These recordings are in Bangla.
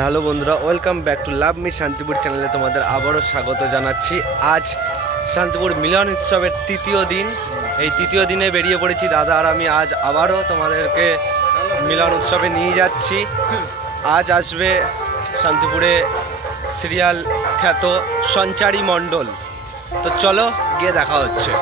হ্যালো বন্ধুরা, welcome back to love me Shantipur চ্যানেলে তোমাদের আবারও স্বাগত জানাচ্ছি। আজ শান্তিপুর মিলন উৎসবের তৃতীয় দিন। এই তৃতীয় দিনে বেরিয়ে পড়েছি দাদা আর আমি। আজ আবারও তোমাদেরকে মিলন উৎসবে নিয়ে যাচ্ছি। আজ আসবে শান্তিপুরে সিরিয়াল খ্যাত সঞ্চারী মণ্ডল। তো চলো গিয়ে দেখা হচ্ছে।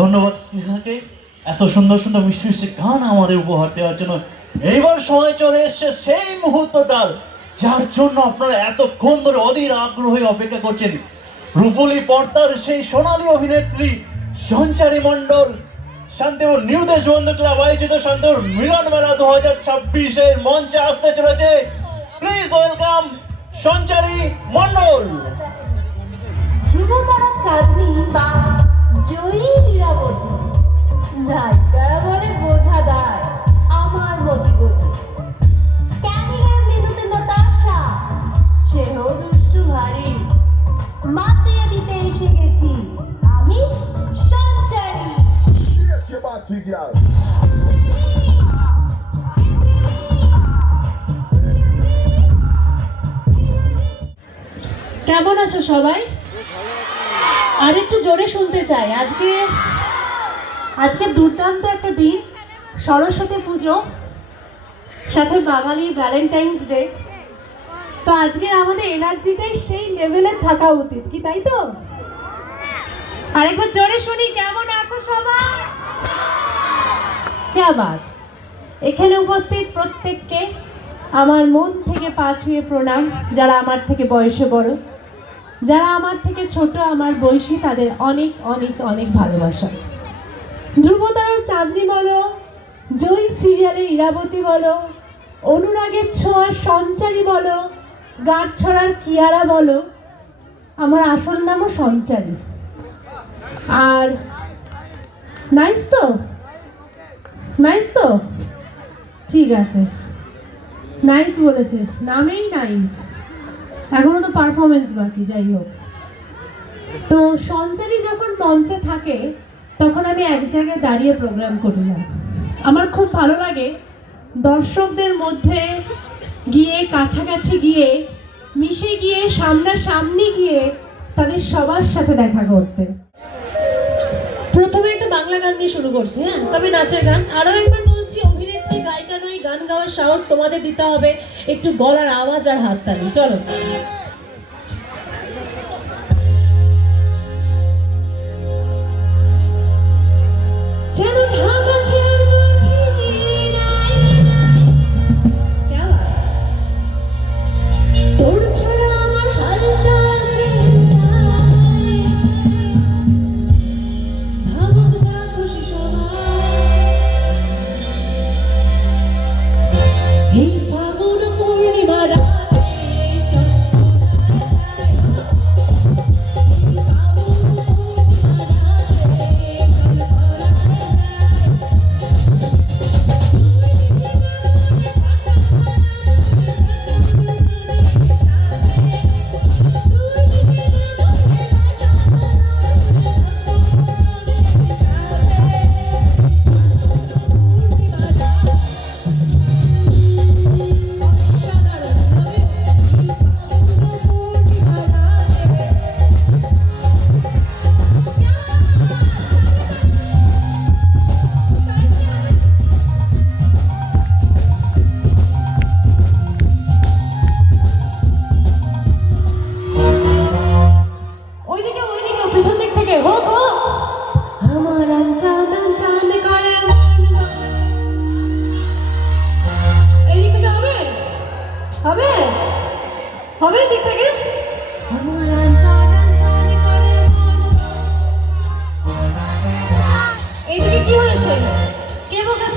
ধন্যবাদ স্নেহাকে এত সুন্দর সুন্দর মিষ্টি মিষ্টি গান আমাদের উপহার দেওয়ার জন্য। এইবার সময় চলে এসছে সেই মুহূর্তটার, যার জন্য আপনারা এতক্ষণ ধরে অধীর আগ্রহে অপেক্ষা করছেন। রূপলী পর্দার সেই সোনালী অভিনেত্রী সঞ্চারী মণ্ডল শান্তিপুর নিউ দেশবন্ধু ক্লাব আয়োজিত শান্তিপুর মিলন মেলা 2026 মঞ্চে আসতে চলেছে। প্লিজ ওয়েলকাম সঞ্চারী মণ্ডল। ধ্রুবতারা চাঁদনি বা জয়ী লীলাবতী, নায়িকারা বলে বোঝাদার আমার মতিগতি। ক্যামেরার মেনুতে নতাশা, সেও দুষ্টু ভারী, মাতিয়ে দিতে এসে গেছি আমি সঞ্চারী। কেমন আছো সবাই? আর একটু জোরে শুনতে চাই। আজকে দুর্দান্ত একটা দিন, সরস্বতী পুজো, সাথে বাঙালির ভ্যালেন্টাইন্স ডে। তো আজকের আমাদের এনার্জিটাই সেই লেভেলে থাকা উচিত, কি তাই তো? আরেকবার জোরে শুনি, কেমন আছো সবাই? কে বাত। এখানে উপস্থিত প্রত্যেককে আমার মন থেকে পা ছুঁয়ে প্রণাম। যারা আমার থেকে বয়সে বড়, যারা আমার থেকে ছোট, আমার বয়সী, তাদের অনেক অনেক অনেক ভালোবাসা। ধ্রুবতারার চাঁদনি বলো, জয়ী সিরিয়ালের ইরাবতী বলো, অনুরাগের ছোঁয়া সঞ্চারী বলো, গাঁট ছড়ার কিয়ারা বলো, আমার আসল নামও সঞ্চারী। আর নাইস তো, নাইস তো, ঠিক আছে, নাইস বলেছে, নামেই নাইস, এখনো তো পারফরমেন্স বাকি। যাই হোক, তো সঞ্চারী যখন মঞ্চে থাকে তখন আমি এক জায়গায় দাঁড়িয়ে প্রোগ্রাম করি না। আমার খুব ভালো লাগে দর্শকদের মধ্যে গিয়ে, কাছাকাছি গিয়ে, মিশে গিয়ে, সামনাসামনি গিয়ে তাদের সবার সাথে দেখা করতে। প্রথমে একটা বাংলা গান দিয়ে শুরু করছি, হ্যাঁ, তবে নাচের গান। আরো একবার বলছি, অভিনেত্রী গায়িকা নয়, গান গাওয়ার সাহস তোমাদের দিতে হবে, একটু গলার আওয়াজ আর হাততালি। চলো। এই ফাগুন পূর্ণিমা রাতে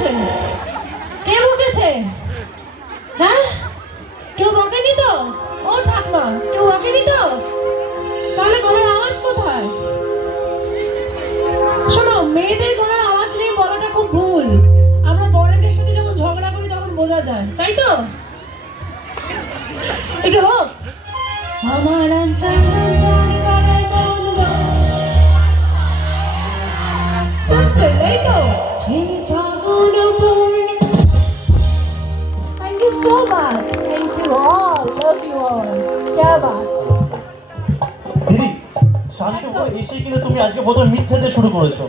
বকেছে? কে বকেছে? হ্যাঁ, কেউ বকেনি তো? ও ঠাকমা, কেউ বকেনি তো? তাহলে গলার আওয়াজ কোথায়? শোনো, মেয়েদের গলার আওয়াজ নেই বলাটা খুব ভুল। আমরা বড়দের সাথে যখন ঝগড়া করি তখন বোঝা যায়, তাই তো? একটু হোক। আমার অঞ্চল করে মন গো। Simple, তাই তো? এই ফাগুন Purni. Thank you so much. Thank you all. Love you all. क्या बात? দিদি শান্ত হয়ে এসে কিন্তু তুমি আজকে প্রথম মিথ্যে দিয়ে শুরু করেছো।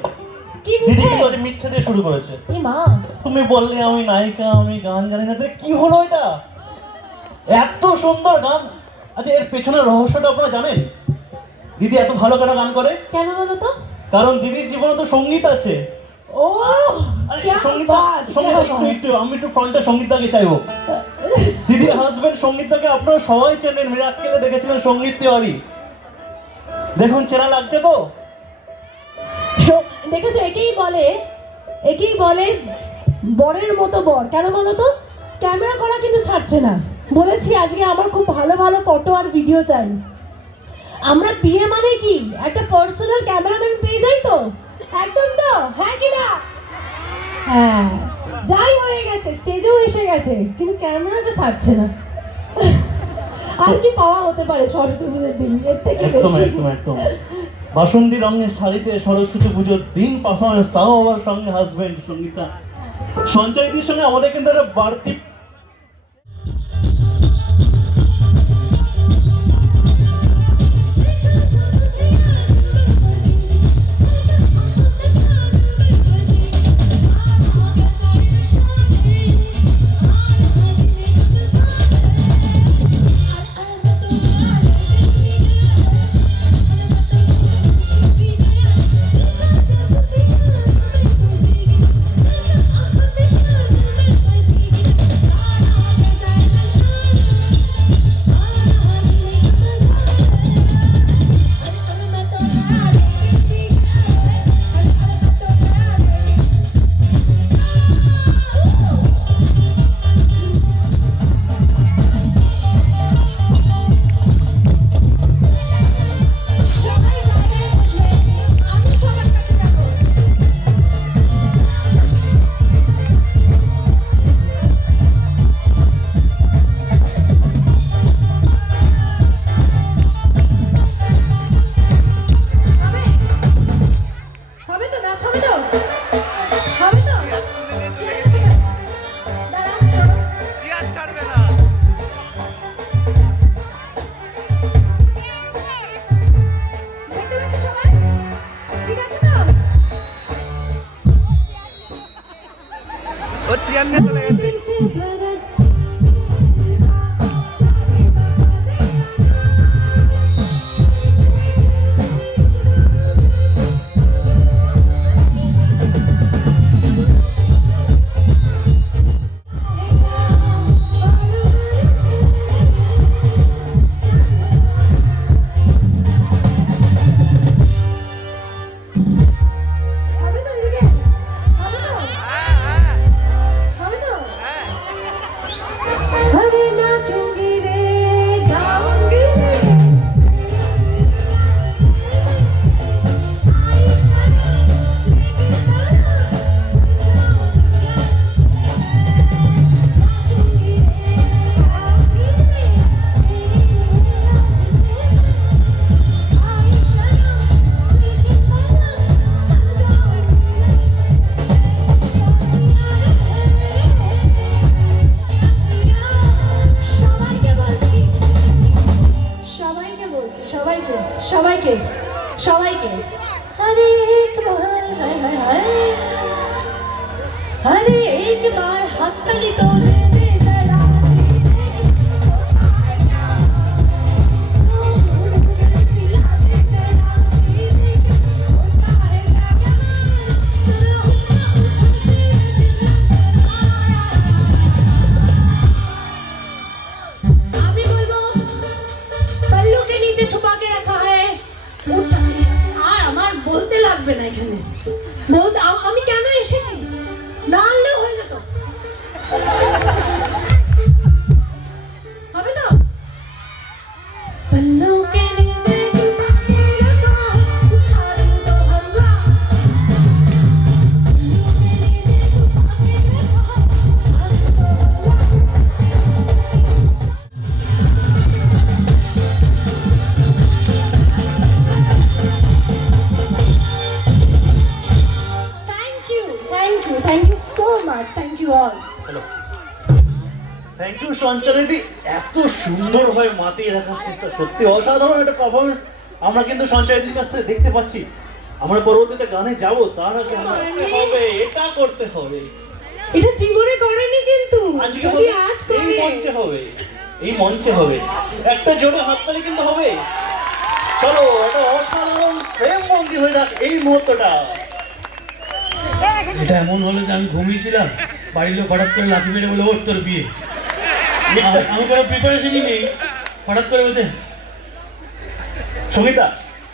কি দিদি মিথ্যে? কিন্তু আজ মিথ্যে দিয়ে শুরু করেছে। এ মা, তুমি বললে আমি নায়িকা, আমি গান জানি না, তাহলে কি হলো এটা? এত সুন্দর গান। আচ্ছা, এর পেছনের রহস্যটা আপনারা জানেন? দিদি এত ভালো কেন গান করে? কেন বলো তো? কারণ দিদির জীবনে তো সঙ্গীত আছে। ও, আরে क्या সঙ্গীত बात, সঙ্গীত क्या একটু बात। একটু আমি একটু ফ্রন্টে সঙ্গীতদাকে চাইবো। দিদির হাজবেন্ড সঙ্গীতদাকে আপনারা সবাই চেনেন, মিরাক্কেলে দেখেছিলেন সঙ্গীত তিওয়ারি। দেখুন চেনা লাগছে তো? দেখেছো, একেই বলে বরের মতো বর। কেন বলো তো? ক্যামেরা করা কিন্তু ছাড়ছে না। বলেছি আজকে আমার খুব ভালো ভালো ফটো আর ভিডিও চাই। আমরা বিয়ে মানে কি একটা পার্সোনাল ক্যামেরাম্যান পেয়ে যাই তো? একদম তো, হ্যাঁ কি না? হ্যাঁ, যাই হয়ে গেছে, স্টেজেও এসে গেছে, কিন্তু ক্যামেরাটা ছাড়ছে না। আর কি পাওয়া হতে পারে সরস্বতী পুজোর দিন এর থেকে একদম বেশি? একদম একদম। বাসন্তী রঙের শাড়িতে সরস্বতী পুজোর দিন পারফরমেন্স, তাও আবার সঙ্গে হাজবেন্ড সঙ্গীতা। সঞ্চয়ীদের সঙ্গে আমাদের কিন্তু একটা বাড়তি হবে তো, নাচ হবে তো, হবে তো। দাঁড়া, চলো। দেখতে পাচ্ছ সবাই? ঠিক আছে তো? ও চেয়ার নিয়ে চলে গেছে। হবে তো এদিকে? হবে তো? হবে তো? আরে নাচুঙ্গি রে, গাউঙ্গি রে। সবাইকে বলছি, সবাইকে সবাইকে সবাইকে। আরে একবার হায় হায় হায়, আরে একবার হাততালি তো দে দে জরা। আমি বলবো पल्लू के नीचे छुपा के रखा है। আর আমার বলতে লাগবে না এখানে। বলতে আমি কেন এসেছি না আনলেও হয়ে যেত। হবে তো? पल्लों के नीचे छुपा के रखा उठा लूं तो हंगा, पल्लों के नीचे छुपा के रखा उठा लूं तो thank you so much, thank you all. Hello, thank you সঞ্চারিদি, এত সুন্দরভাবে মাতিয়ে রাখার চেষ্টা, সত্যি অসাধারণ একটা পারফরমেন্স আমরা কিন্তু সঞ্চারিদির কাছ থেকে দেখতে পাচ্ছি। আমরা পরবর্তীতে গানে যাব, তার আগে করতে হবে, এটা করতে হবে। এটা জীবনে করেনি কিন্তু, আজকে যদি হবে, আজ এই করে মঞ্চে হবে, এই মঞ্চে হবে। একটা জোরে হাততালি কিন্তু হবে। চলো, এটা অসাধারণ প্রেম মন্দির হয়ে যাক এই মুহূর্তটা। এটা এমন হলো যে আমি ঘুমিয়েছিলাম, বাড়ির লোক হঠাৎ করে লাথি মেরে বলে ওর তোর বিয়ে। আমি কোনো প্রিপারেশনই নেই, হঠাৎ করে বলছে সঙ্গীতা,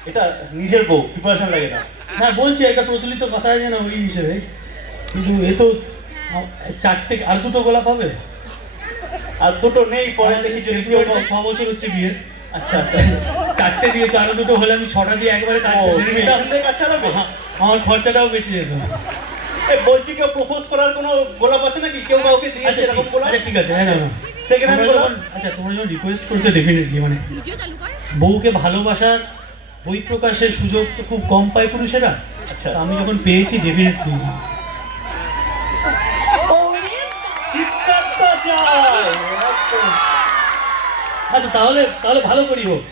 এটা নিজের বউ, প্রিপারেশন লাগে না। হ্যাঁ বলছি, একটা প্রচলিত কথা আছে না ওই হিসেবে, কিন্তু এ তো চারটে, আর দুটো গোলাপ হবে। আর দুটো নেই, পরে দেখি যদি কেউ ফেব্রুয়ারিতে 6 বছর হচ্ছে বিয়ে। আচ্ছা আচ্ছা, চারটে দিয়েছে, আরো দুটো হলে আমি 6টা দিয়ে একবারে কাজ সেরে নিতাম। আমার খরচাটাও বেঁচে যেত। বলছি কেউ প্রপোজ করার কোনো গোলাপ আছে নাকি? কেউ কাউকে দিয়েছে আচ্ছা এরকম গোলাপ? আচ্ছা ঠিক আছে, হ্যাঁ না সেকেন্ড হ্যান্ড গোলাপ? আচ্ছা তোমরা যখন রিকোয়েস্ট করছো ডেফিনেটলি, মানে বউকে ভালোবাসার বই প্রকাশের সুযোগ তো খুব কম পায় পুরুষেরা। আচ্ছা, তো আমি যখন পেয়েছি ডেফিনেটলি। চিৎকারটা চাই। আচ্ছা তাহলে তাহলে ভালো করি হোক।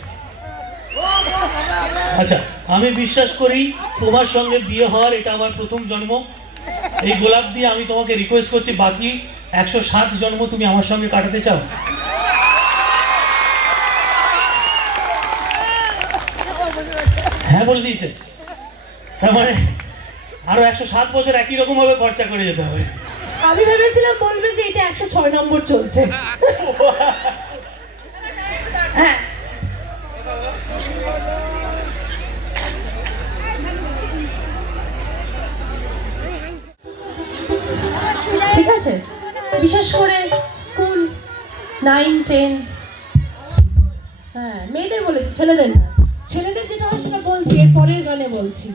আচ্ছা আমি বিশ্বাস করি তোমার সঙ্গে বিয়ে হওয়ার এটা আমার প্রথম জন্ম। এই গোলাপ দিয়ে আমি তোমাকে রিকোয়েস্ট করছি, বাকি 107 জন্ম তুমি আমার সঙ্গে কাটাতে চাও? হ্যাঁ বলে দিয়েছে, তার মানে আরো 107 বছর একই রকম ভাবে খরচা করে যেতে হবে। আমি ভেবেছিলাম বলবে যে এটা 106 নম্বর চলছে। হ্যাঁ ঠিক আছে, বিশেষ করে স্কুল 9-10, হ্যাঁ মেয়েদের বলেছি, ছেলেদের না। ছেলেদের যেটা হয় সেটা বলছি, এর পরের গানে বলছি।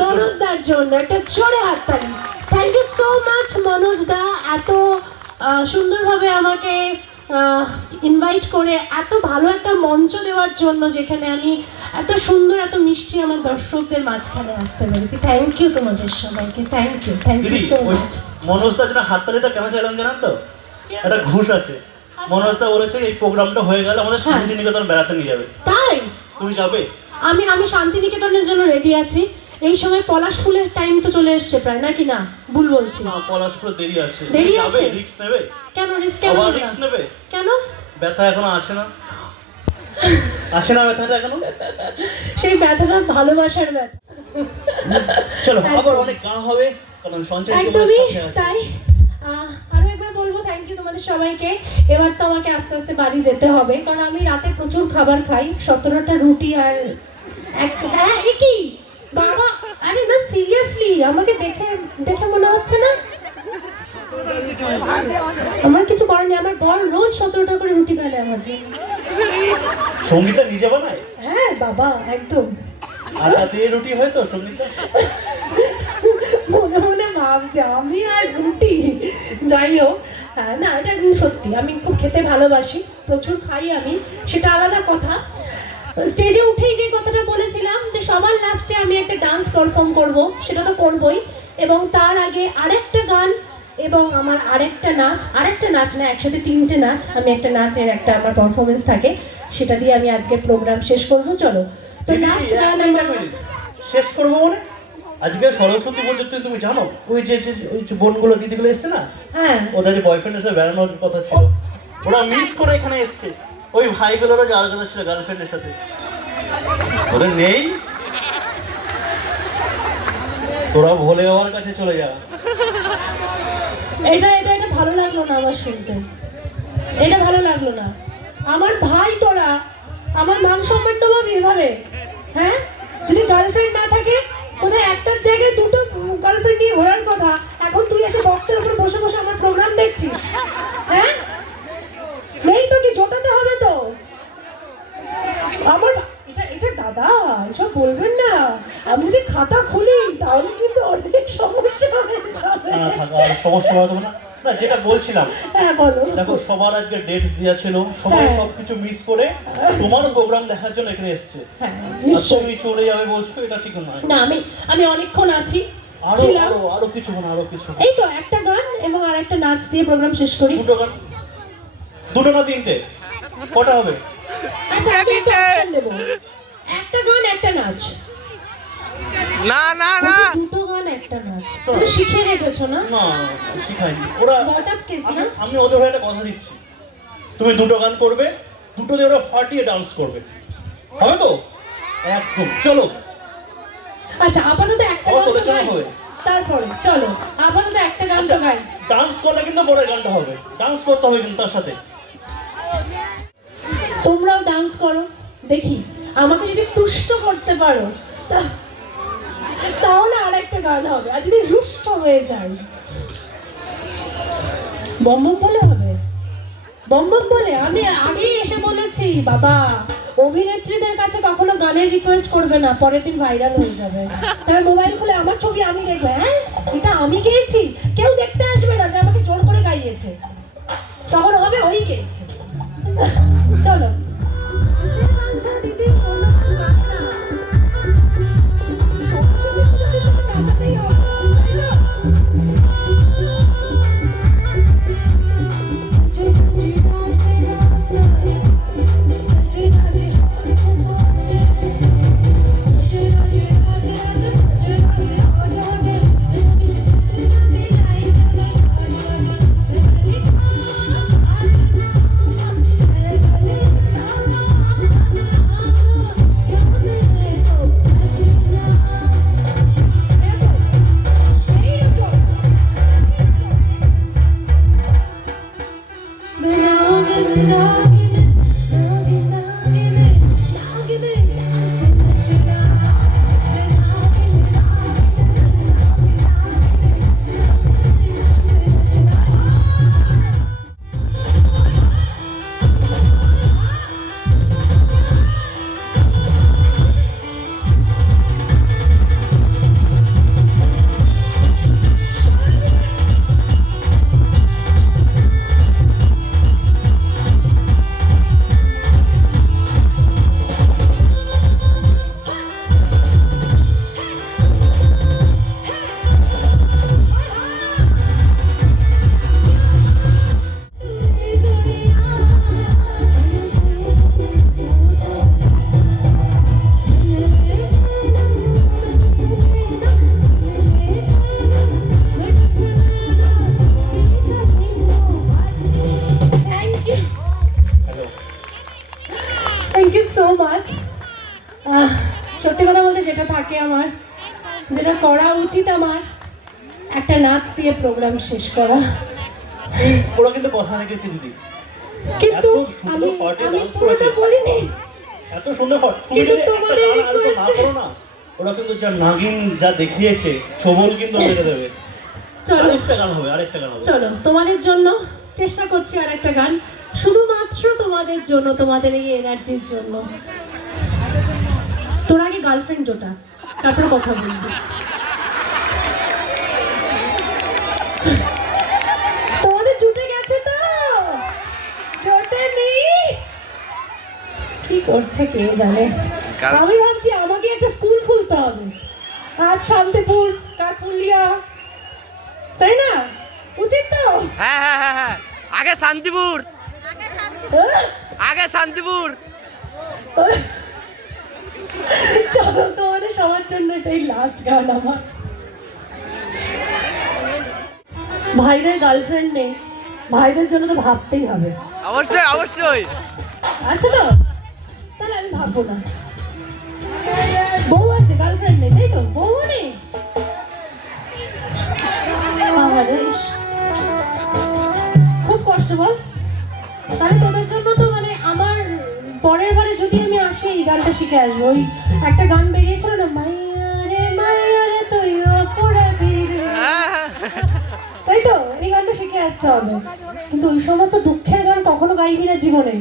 মনোজদার জন্য একটা জোরে হাততালি। Thank you so much Manoj da, এত সুন্দরভাবে আমাকে ইনভাইট করে এত ভালো একটা মঞ্চ দেওয়ার জন্য, যেখানে আমি এত সুন্দর এত মিষ্টি আমার দর্শকদের মাঝখানে আসতে পেরেছি। থ্যাংক ইউ তোমাদের সবাইকে, থ্যাংক ইউ সো মাচ। মনোজদার জন্য হাততালিটা কেন চাইলাম জানান তো? একটা ঘুষ আছে। মনোজদা বলেছে এই প্রোগ্রামটা হয়ে গেলে আমাদের শান্তিনিকেতন বেড়াতে নিয়ে যাবে। তাই তুমি যাবে? আমি শান্তিনিকেতনের জন্য রেডি আছি। এই সময় পলাশ ফুলের টাইম তো চলে এসছে প্রায়, নাকি না ভুল বলছি? না, পলাশ ফুল দেরি আছে। দেরি আছে? রিস্ক নেবে? কেন রিস্ক? কেন রিস্ক নেবে? কেন? ব্যথা এখনো আছে না? আসে না ব্যথাটা কেন? সেই ব্যথাটা ভালোবাসার ব্যথা। চলো আবার অনেক গান হবে, কারণ সঞ্চয় তোমাদের একদমই সাথে আছে। তাই। আরো একবার বলবো থ্যাংক ইউ তোমাদের সবাইকে। এবার তো আমাকে আস্তে আস্তে বাড়ি যেতে হবে, কারণ আমি রাতে প্রচুর খাবার খাই, 17টা রুটি আর হ্যাঁ এ কি বাবা, আরে না সিরিয়াসলি আমাকে দেখে দেখে মনে হচ্ছে না আমার কিছু করার নেই। আমার বর রোজ 17টা করে রুটি ফেলে আমার জন্য। সঙ্গীতা নিজে বানায়? হ্যাঁ বাবা একদম। আটা দিয়ে রুটি হয় তো সঙ্গীতা? মনে মনে ভাবছে আমি আর রুটি, যাই হোক। না এটা কিন্তু সত্যি, আমি খুব খেতে ভালোবাসি, প্রচুর খাই আমি, সেটা আলাদা কথা। স্টেজে উঠেই যে কথাটা বলেছিলাম যে সবার লাস্টে আমি একটা ডান্স পারফর্ম করব, সেটা তো করবই, এবং তার আগে আরেকটা গান এবং আমার আরেকটা নাচ না, একসাথে 3টে নাচ। আমি একটা নাচের একটা আমার পারফরমেন্স থাকে, সেটা দিয়ে আমি আজকে প্রোগ্রাম শেষ করব। চলো তো লাস্ট গান আমার শেষ করবো মানে? আজকে সরস্বতী পুজো তুমি জানো, ওই যে ওই যে বোনগুলো দিদিগুলো এসছে না, হ্যাঁ ওদের যে বয়ফ্রেন্ডের সাথে বেড়ানোর কথা ছিল, ওরা মিস করে এখানে এসছে। ওই ভাইগুলোরও যাওয়ার কথা ছিল গার্লফ্রেন্ডের সাথে, ওদের নেই। তোরা ভোলে বাবার কাছে চলে যা। এটা এটা এটা ভালো লাগলো না আমার শুনতে, এটা ভালো লাগলো না। আমার ভাই তোরা, আমার মান সম্মান ডোবাবি এভাবে? হ্যাঁ, যদি গার্লফ্রেন্ড না থাকে, কোথায় একটার জায়গায় 2টো গার্লফ্রেন্ড নিয়ে ঘোরার কথা, এখন তুই এসে বক্সের উপর বসে বসে আমার প্রোগ্রাম দেখছিস? হ্যাঁ, নেই তো কি জোটাতে হবে তো আমার? এটা এটা দাদা এসব বলবেন না, আমি যদি খাতা খুলি তাহলে কিন্তু অনেক সমস্যা হয়ে যাবে। না থাকা আর সমস্যা হবে না। না যেটা বলছিলাম, হ্যাঁ বলো। দেখো সবার আজকে ডেট দেওয়া ছিল, সবাই হ্যাঁ। সবকিছু মিস করে তোমার প্রোগ্রাম দেখার জন্য এখানে এসছে। হ্যাঁ আর নিশ্চয়ই। তুমি চলে যাবে বলছো, এটা ঠিক নয়। না আমি অনেকক্ষণ আছি, আরো ছিলাম। আরো আরো কিছু না, আরো কিছু। এই তো একটা গান এবং আর একটা নাচ দিয়ে প্রোগ্রাম শেষ করি। দুটো গান, দুটো না তিনটে, কটা হবে? আচ্ছা আমি একটা option দেবো, একটা গান একটা নাচ। না না না, বলছি দুটো গান একটা নাচ। তুমি শিখে রেখেছো না? না শিখাইনি ওরা। গট আপ কেস না? আমি ওদের হয়ে একটা কথা দিচ্ছি, তুমি দুটো গান করবে, দুটো দিয়ে ওরা ফাটিয়ে ডান্স করবে, হবে তো? একদম চলো। আচ্ছা আপাতত একটা আমার গান তো তোদের জন্য গাই, হবে। তারপরে চলো আপাতত একটা গান তো গাই। ডান্স করলে কিন্তু পরের গানটা হবে, ডান্স করতে হবে কিন্তু তার সাথে। তোমরাও ডান্স করো দেখি, আমাকে যদি তুষ্ট করতে পারো তাহলে আর একটা গান হবে, আর যদি রুষ্ট হয়ে যায় বম বম বলে হবে। বম বম বলে আমি আগেই এসে বলেছি বাবা, অভিনেত্রীদের কাছে কখনো গানের রিকোয়েস্ট করবে না, পরের দিন ভাইরাল হয়ে যাবে। তার মোবাইল খুলে আমার ছবি আমি দেখবো, হ্যাঁ এটা আমি গেয়েছি, কেউ দেখতে আসবে না যে আমাকে জোর করে গাইয়েছে, তখন হবে ওই গেয়েছে। চলো জীবনে যেটা থাকে আমার, যেটা করা উচিত আমার, একটা নাচ দিয়ে প্রোগ্রাম শেষ করা। ওরা কিন্তু কথা রেখেছে দিদি, কিন্তু এত সুন্দর আমি party আমি dance পুরোটা করেছে। বলিনি। এত সুন্দর পার্ট। তুমি কিন্তু যদি একটা তোমাদের গান আরেকটু না request- করো না, ওরা কিন্তু যা নাগিন যা দেখিয়েছে ছবল কিন্তু মেরে দেবে। চলো আরেকটা গান হবে, আরেকটা গান হবে। চলো তোমাদের জন্য চেষ্টা করছি আর একটা গান, শুধুমাত্র তোমাদের জন্য, তোমাদের এই এনার্জির জন্য। তোর আগে গার্লফ্রেন্ড জোটা, তারপর কথা বলবি। তোমাদের জুটে গেছে তো? জোটেনি? কি করছে কে জানে। আমি ভাবছি আমাকে একটা স্কুল খুলতে হবে, আজ শান্তিপুর, কাঠপুরলিয়া, তাই না? উচিত তো? হ্যাঁ হ্যাঁ হ্যাঁ হ্যাঁ, আগে শান্তিপুর, আগে শান্তিপুর। চলো তোমাদের সবার জন্য এটাই লাস্ট গান আমার। ভাইদের গার্লফ্রেন্ড নেই, ভাইদের জন্য তো ভাবতেই হবে। অবশ্যই অবশ্যই। আচ্ছা তো, তাহলে আমি ভাববো না। বউ আছে, গার্লফ্রেন্ড নেই, তাই তো? বউ নেই। আরে ইস, খুব কষ্ট বল। তাহলে তোদের জন্য তো মানে আমার পরের বারে যদি আমি আসি এই গানটা শিখে আসবো। ওই একটা গান বেরিয়েছিল না, মাইয়া রে তুই অপরাধী রে, তাই তো? এই গানটা শিখে আসতে হবে। কিন্তু ওই সমস্ত দুঃখের গান কখনো গাইবি না জীবনে,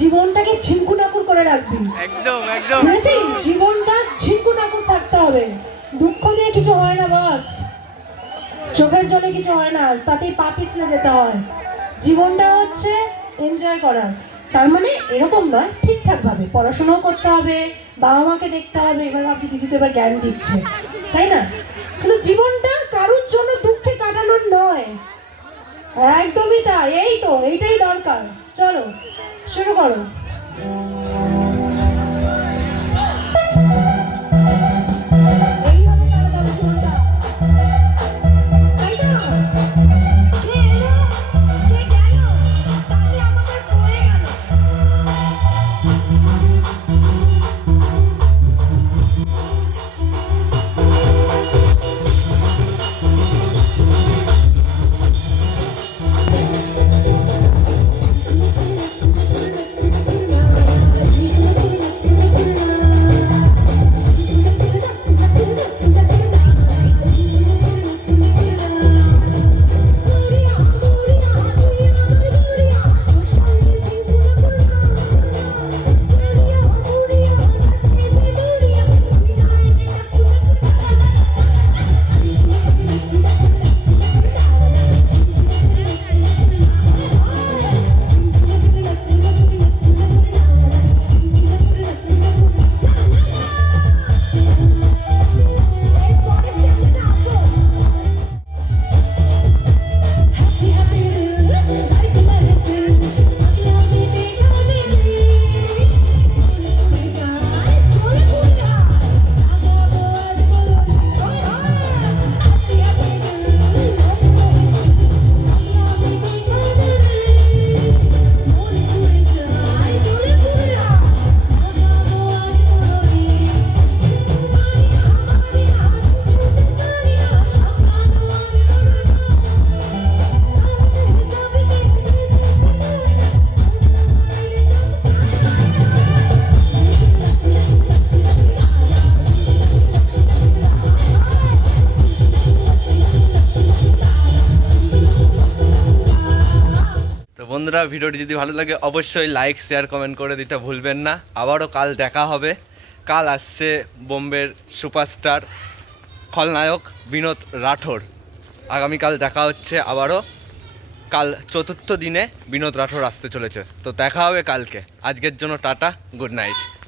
জীবনটাকে ঝিঙ্কু নাকুর করে রাখবি। একদম একদম। বুঝেছিস? জীবনটা ঝিঙ্কু নাকুর থাকতে হবে। দুঃখ দিয়ে কিছু হয় না বাস, চোখের জলে কিছু হয় না, তাতেই পা পিছলে যেতে হয়। জীবনটা হচ্ছে এনজয় করার। তার মানে এরকম নয়, ঠিকঠাক ভাবে পড়াশোনাও করতে হবে, বাবা মাকে দেখতে হবে। এবার ভাবছি দিদি তো এবার জ্ঞান দিচ্ছে, তাই না? কিন্তু জীবনটা কারোর জন্য দুঃখে কাটানোর নয়। একদমই তাই, এই তো এইটাই দরকার। চলো শুরু করো। এইভাবে কাটাতে হবে জীবনটা, তাই তো? কে এলো, কে গেল, তাতে আমাদের পড়ে গেল। তো বন্ধুরা, ভিডিওটি যদি ভালো লাগে অবশ্যই লাইক শেয়ার কমেন্ট করে দিতে ভুলবেন না। আবারও কাল দেখা হবে। কাল আসছে বোম্বের সুপারস্টার খলনায়ক বিনোদ রাঠোর। আগামীকাল দেখা হচ্ছে আবারও। কাল চতুর্থ দিনে বিনোদ রাঠোর আসতে চলেছে। তো দেখা হবে কালকে। আজকের জন্য টাটা, গুড নাইট।